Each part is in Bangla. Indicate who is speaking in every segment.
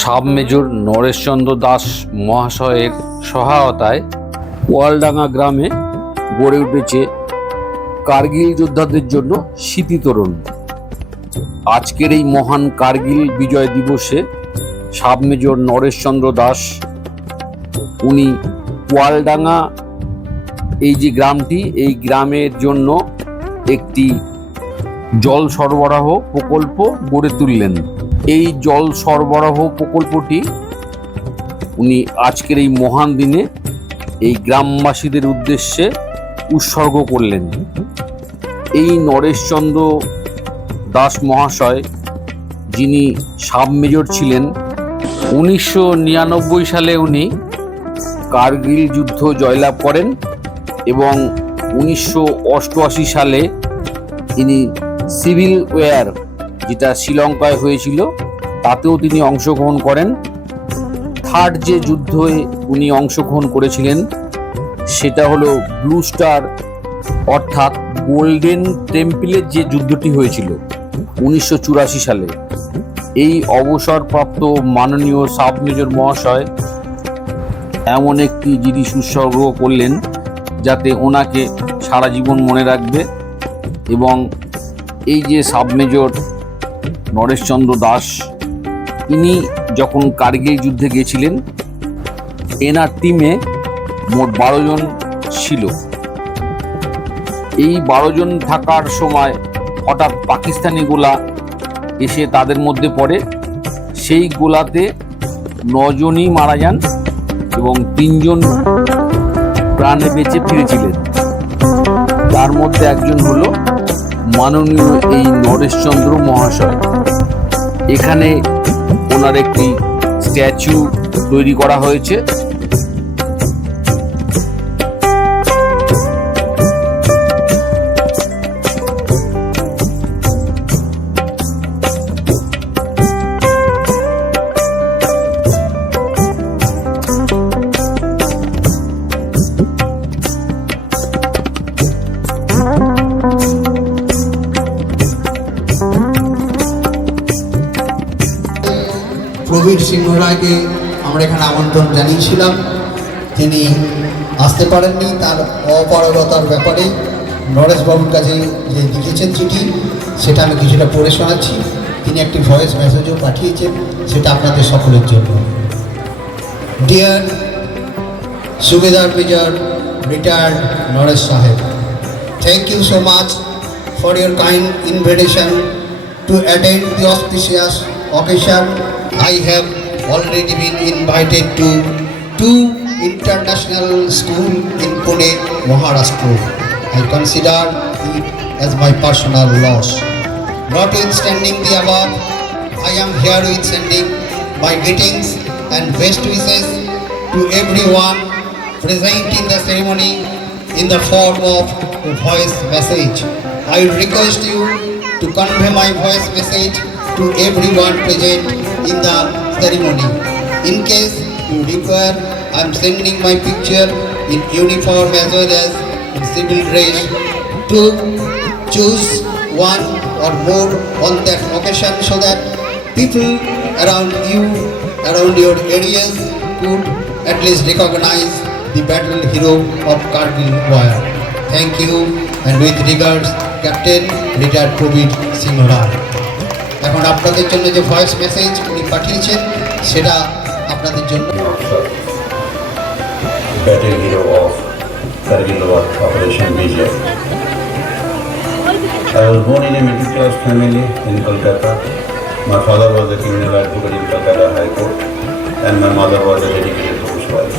Speaker 1: সাব মেজর নরেশচন্দ্র দাস মহাশয়ের সহায়তায় ওয়ালডাঙ্গা গ্রামে গড়ে উঠেছে কার্গিল যোদ্ধাদের জন্য স্মৃতিতরণ আজকের এই মহান কার্গিল বিজয় দিবসে সাব মেজর নরেশচন্দ্র দাস, উনি ওয়ালডাঙ্গা, এই যে গ্রামটি, এই গ্রামের জন্য একটি জল সরবরাহ প্রকল্প গড়ে তুললেন। এই জল সরবরাহ প্রকল্পটি উনি আজকের এই মহান দিনে এই গ্রামবাসীদের উদ্দেশ্যে উৎসর্গ করলেন। এই নরেশচন্দ্র দাস মহাশয় যিনি সাব মেজর ছিলেন, উনিশশো নিরানব্বই সালে উনি কার্গিল যুদ্ধ জয়লাভ করেন এবং উনিশশো অষ্টআশি সালে তিনি সিভিল ওয়ার যেটা শ্রীলঙ্কায় হয়েছিল, তাতেও তিনি অংশগ্রহণ করেন। থার্ড যে যুদ্ধে উনি অংশগ্রহণ করেছিলেন, সেটা হলো ব্লু স্টার, অর্থাৎ গোল্ডেন টেম্পলের যে যুদ্ধটি হয়েছিল উনিশশো চুরাশি সালে। এই অবসরপ্রাপ্ত মাননীয় সাব মেজর মহাশয় এমন একটি জিনিস উৎসর্গ করলেন যাতে ওনাকে সারা জীবন মনে রাখবে এবং এই যে সাব মেজর নরেশচন্দ্র দাস, ইনি যখন কার্গিল যুদ্ধে গিয়েছিলেন এনার টিমে মোট বারো জন ছিল। এই বারো জন থাকার সময় হঠাৎ পাকিস্তানি গোলা এসে তাদের মধ্যে পড়ে। সেই গোলাতে নজনই মারা যান এবং তিনজন প্রাণে বেঁচে ফিরেছিলেন। তার মধ্যে একজন হলো মাননীয় এই নরেশচন্দ্র মহাশয়। এখানে ওনার একটি স্ট্যাচু তৈরি করা হয়েছে।
Speaker 2: রায়কে আমরা এখানে আমন্ত্রণ জানিয়েছিলাম। তিনি আসতে পারেননি তার অপারগতার ব্যাপারে। নরেশবাবুর কাছে যে লিখেছেন চিঠি, সেটা আমি কিছুটা পড়ে শোনাচ্ছি। তিনি একটি ভয়েস মেসেজও পাঠিয়েছেন, সেটা আপনাদের সকলের জন্য। ডিয়ার সুবেদার মেজর রিটায়ার্ড নরেশ সাহেব thank you so much for your kind invitation to attend the auspicious occasion. I have already been invited to two international school in Pune, Maharashtra. I consider it as my personal loss. not Notwithstanding the above, I am here with sending my greetings and best wishes to everyone present in the ceremony in the form of voice message. I request you to convey my voice message to everyone present in the ceremony. In case you require, I am sending my picture in uniform as well as in civil dress to choose one or more on that occasion so that people around you, around your areas could at least recognize the battle hero of Kargil War. Thank you and with regards retired Prabir Singha Roy এখন আপনাদের জন্য যে ভয়েস মেসেজ উনি পাঠিয়েছেন সেটা আপনাদের জন্য
Speaker 3: battle hero of Kargil War Operation Vijay. I was born in a middle class family in Kolkata. My father was a criminal advocate in Calcutta High Court and my mother was a dedicated housewife.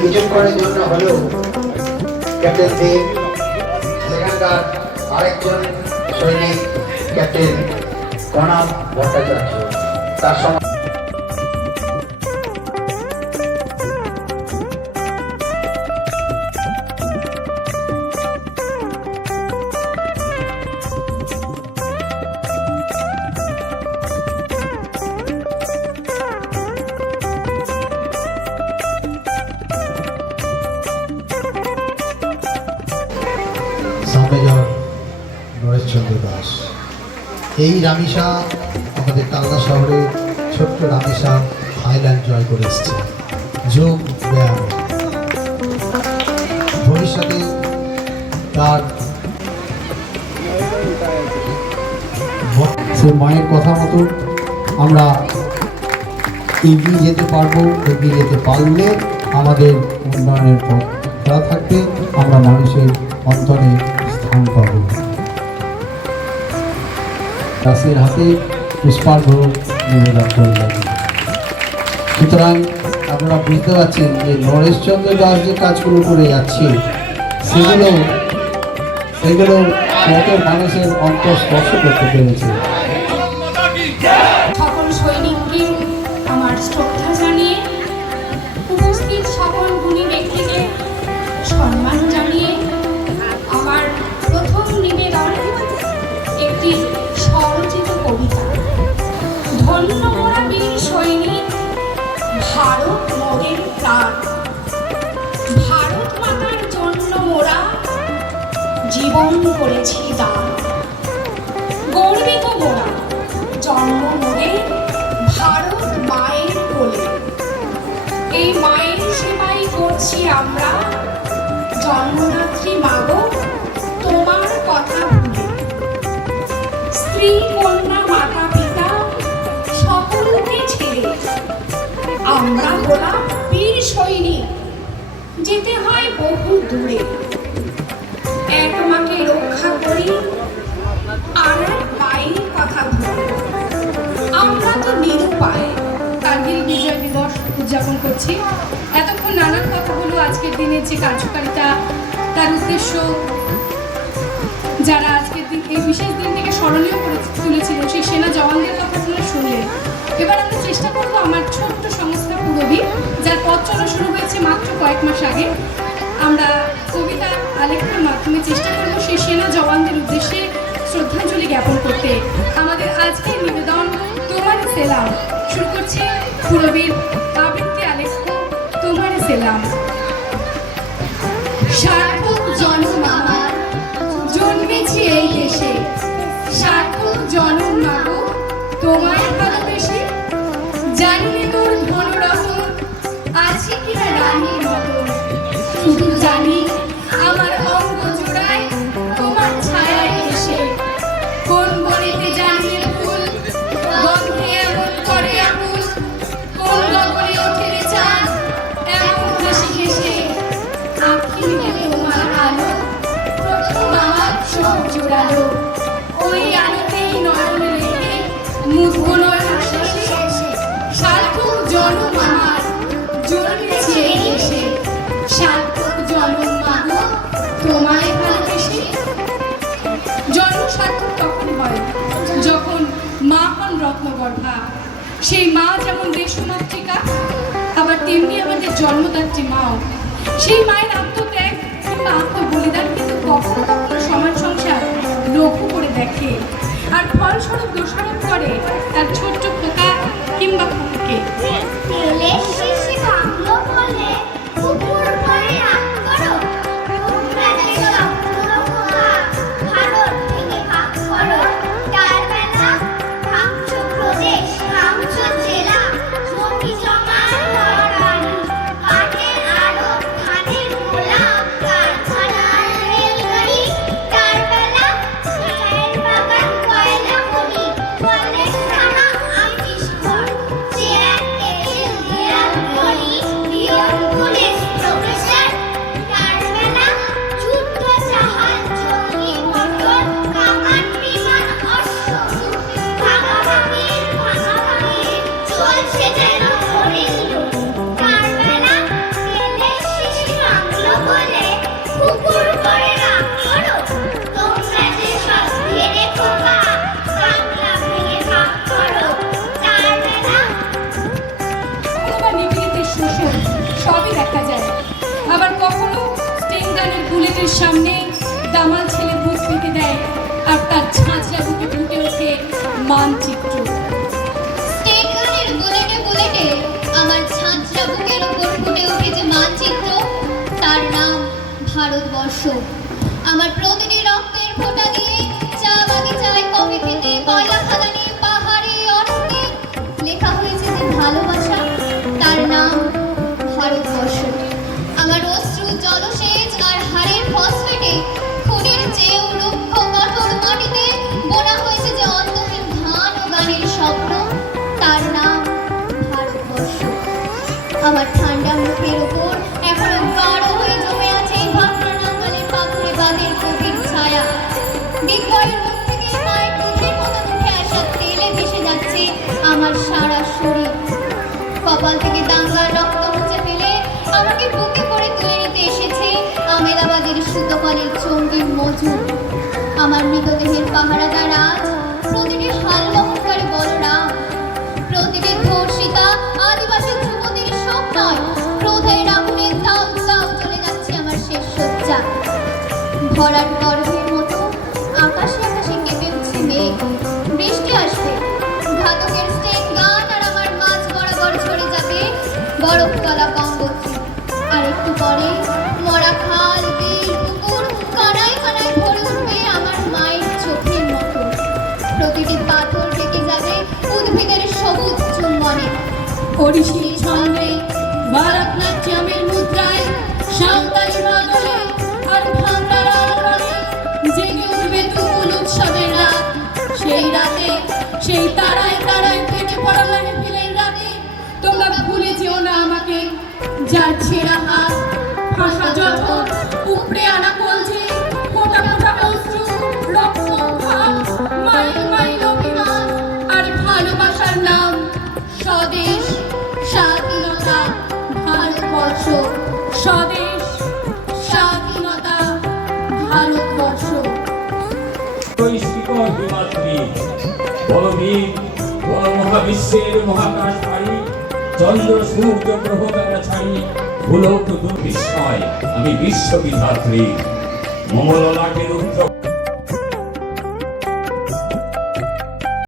Speaker 2: কিছুক্ষণের জন্য হলেও ক্যাপ্টেন দেব সেখানকার আরেকজন সৈনিক ক্যাপ্টেন প্রণাম ভট্টাচার্য তার সঙ্গে সাবমেজর নরেশচন্দ্র দাস এই রামিসা আমাদের কালনা শহরে ছোট্ট রামিসা থাইল্যান্ড জয় করে এসছে। যোগ ব্যায়াম। ভবিষ্যতে তার সে মায়ের কথা মতো আমরা এগিয়ে যেতে পারব, এগিয়ে যেতে পারলে আমাদের উন্নয়নের পথ খোলা থাকবে, আমরা মানুষের অন্তরে স্থান পাবো। দাসের হাতে পুষ্পার্ঘ নিবেদন করে লাগে সুতরাং আপনারা বুঝতে পারছেন যে নরেশচন্দ্র দাস যে কাজগুলো করে যাচ্ছে, সেগুলো সেগুলো কত মানুষের অন্তর স্পর্শ করতে পেরেছে।
Speaker 4: আমার শ্রদ্ধা জানিয়ে ভারত মোদের প্রাণ। ভারত মাতার জন্য মোরা জীবন করেছি দান। গর্বিত মোরা, জন্ম মোদের ভারত মায়ের কোলে। এই মায়ের সেবাই করছি আমরা, জন্মদাত্রী মাগো, তোমার কথা স্ত্রী আমরা বীর সৈনিক, যেতে হয় বহু দূরে। এক মাকে রক্ষা করি, আর মায়ের কথা আমরা তো নিরুপায়
Speaker 5: কার্গিল বিজয় দিবস উদযাপন করছি। এতক্ষণ নানান কথা হলো আজকের দিনের যে কার্যকারিতা, তার উদ্দেশ্য, যারা আজকের দিন, এই বিশেষ দিনটিকে স্মরণীয় করে তুলেছিলেন সেই সেনা জওয়ানদের কথা আপনারা শুনলেন এবার আমরা চেষ্টা করব আমার ছোট্ট সংস্থা পুরবি যার পথ শুরু হয়েছে মাত্র কয়েক মাস আগে। আমরা কবিতা আলেখ্যের মাধ্যমে চেষ্টা করব সেই সেনা জওয়ানদের উদ্দেশ্যে শ্রদ্ধাঞ্জলি জ্ঞাপন করতে। আমাদের আজকের নিবেদন, তোমার সেলাম। শুরু করছি পুরবীর আবৃত্তি আলেখ্য তোমার সেলাম। সার্থক জন্মেছি এই দেশে। সার্থক জনম মুগ্ধ নয়ন শেষে সার্থক জনম আমার জন্মেছে এই দেশে সার্থক জনম তোমায় জন্ম সার্থক তখন হয়, যখন মা হন রত্নগর্ভা। সেই মা যেমন দেশমাতৃকা, আবার তেমনি আমাদের জন্মদাত্রী মাও। সেই মায়ের আত্মত্যাগ বুলেটের সামনে দামাল ছেলে বুক পেতে দেয় আর তার ছাঁচরা বুকে ঢুকে ওঠে মানচিত্র।
Speaker 6: বুলেটে বুলেটে আমার ছাঁচরা বুকের উপর ফুটে উঠেছে মানচিত্র, তার নাম ভারতবর্ষ। আমার প্রতিটি রক্তের আমার ঠান্ডা মুখের উপর এখনও গাঢ় হয়ে জমে আছে এই ভাবনা পাথরে বাঁধের গভীর ছায়া। দিগ্বয়ের মুখ থেকে মায়ের দুধের মতো উঠে আসা তেলে ভেসে যাচ্ছে আমার সারা শরীর। কপাল থেকে দাঙ্গার রক্ত মুছে ফেলে আমাকে বুকে করে তুলে নিতে এসেছে আমেদাবাদের সুতোপালের চঙ্গির মজুর। আমার মৃতদেহের পাহারাদার আজ ভরাট গর্ভের মতো আকাশে আকাশে কেঁপে উঠছে মেঘ। বৃষ্টি আসবে। ঘাতকের স্টেন গান আর আমার মাঝ বরাবর ঝরে যাবে বরফ তলা গঙ্গোত্রী। আর একটু পরে মরা খাল, বিল, পুকুর কানায় কানায় ভরে উঠবে আমার মায়ের চোখের মতো। প্রতিটি পাথর ঢেকে যাবে উদ্ভিদের সবুজ চুম্বনে।
Speaker 5: হরিশিল সেই রাতে, সেই তারায় তারায় ফেটে পড়া মেহফিলের রাতে, তোমরা ভুলে যেও না আমাকে। যার ছেঁড়া হাত, ফাঁসা জঠর উপড়ে আনা
Speaker 7: বল মহাবিশ্বের মহাকাশ পাড়ি চন্দ্র, সূর্য, গ্রহ তারা ছাড়ি ভুলক দুর্বিস্ময় আমি বিশ্ববিধাত্রী। মঙ্গল লাগে রুদ্র